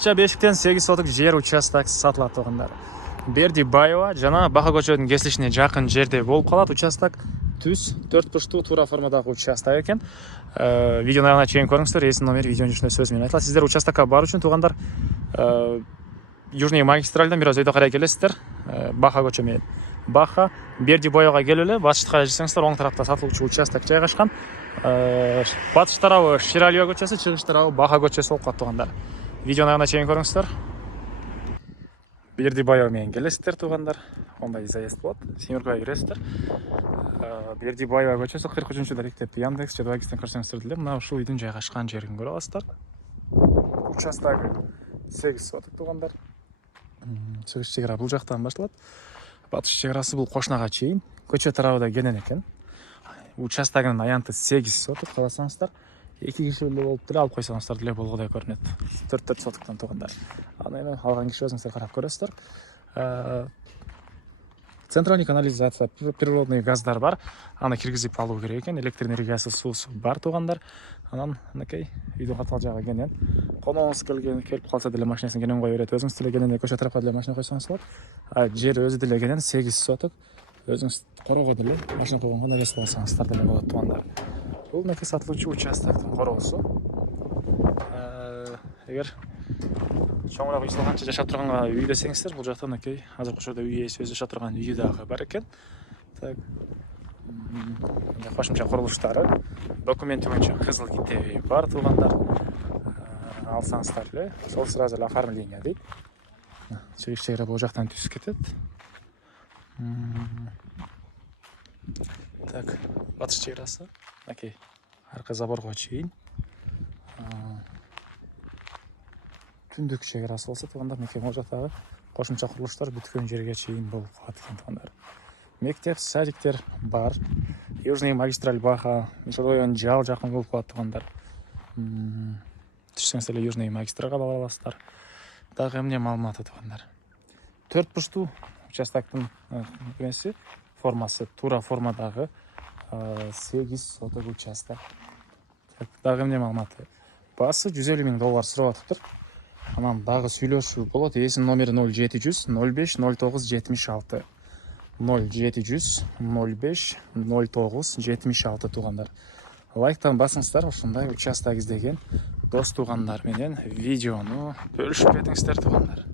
Бешиктен 8 соток жер участок сатылат тугандар. Бердибаева жана Баха көчөнүн кесилишине жакын жерде болуп калат. Участок түз 4 бурчтуу туура формадагы участок экен. Видеонун аягына чейин көрүңүздөр. Эсин номер видеонун жүзүндө сөз менен айтылат. Сиздер участокко баруу үчүн тугандар Южный магистральдан бир аз өйдө карай келесиздер. Баха көчө менен Баха Бердибаевага келип эле батышты карай жүрсөңүздөр оң тарапта сатылуучу участок жайгашкан. Батыш тарабы Ширалиева көчөсү, чыгыш тарабы Баха көчөсү болуп калат тугандар. Видеонун аягына чейин көрүңүздөр. Бердибаева менен келесиздер тугандар. Ондай заезд болот. Семеркага киресиздер. Бердибаева көчөсү 43-чу даректеп Яндекс же 2-ден көрсөңүздөр деле мына ушул үйдүн жайгашкан жерин көрө аласыздар. Участогу 8 соток тугандар. Чыгыш чек ара бул жактан башталат. Батыш чек арасы бул кошунага чейин. Көчө тарабы да кенен экен. Участогунун аянты 8 соток каласаңыздар. 2 киши эле болуп деле алып койсоңуздар деле болгодай көрүнөт. 4 соттуктан тугандар. Анан эми алган киши өзүңүздөр карап көрөсүздөр. Центральный канализация, природный газдар бар. Аны киргизип алуу керек экен. Электр энергиясы, суусу бар тугандар. Анан мынакей үйдүн катал жагы кенен. Конооңуз келип калса деле машинесин кенен кое берет. Өзүңүз деле кенен көчө тарапка деле машина койсоңуз болот. Жер өзү деле кенен 8 соток. Өзүңүз короого деле машина койгонго нерсе болсоңуздар деле болот тугандар. Бул мынакей сатылуучу участоктун короосу. Эгер чоңураак үй салганча жашап турганга үй десеңиздер, бул жакта мынакей азыркы учурда үй ээси өзү жашап турган үйү дагы бар экен. Так. Кошумча курулуштары, документи боюнча кызыл китеби бар тугандар. Алсаңыздар эле, сол сразу эле оформление дейт. Чыгыш чек ара бул жактан түзүп кетет. Так, батыш чек арасы. Мынакей аркы заборго чейин. Түндүк чек арасы болсо тугандар, мынакей могу жактагы кошумча курулуштар бүткөн жерге чейин болуп калат экен тугандар. Мектеп, садиктер бар. Южный магистраль Баха, Мишеловдон жал жакын болуп калат тугандар. Түшсөңүз эле Южный магистралга бара аласыздар. Дагы эмне маалыматы тугандар. 4 бурчтуу участоктун эмеси, формасы туура формадагы 8 соток участок. Дагы эмне маалыматы. Баасы $150,000 сурап атыптыр. Анан дагы сүйлөшүү болот. Эсин номери 0700 05 09 76. 0700 05 09 76 тугандар. Лайктан басыңыздар, ушундай участок издеген дос тугандар менен видеону бөлүшүп кетиңиздер тугандар.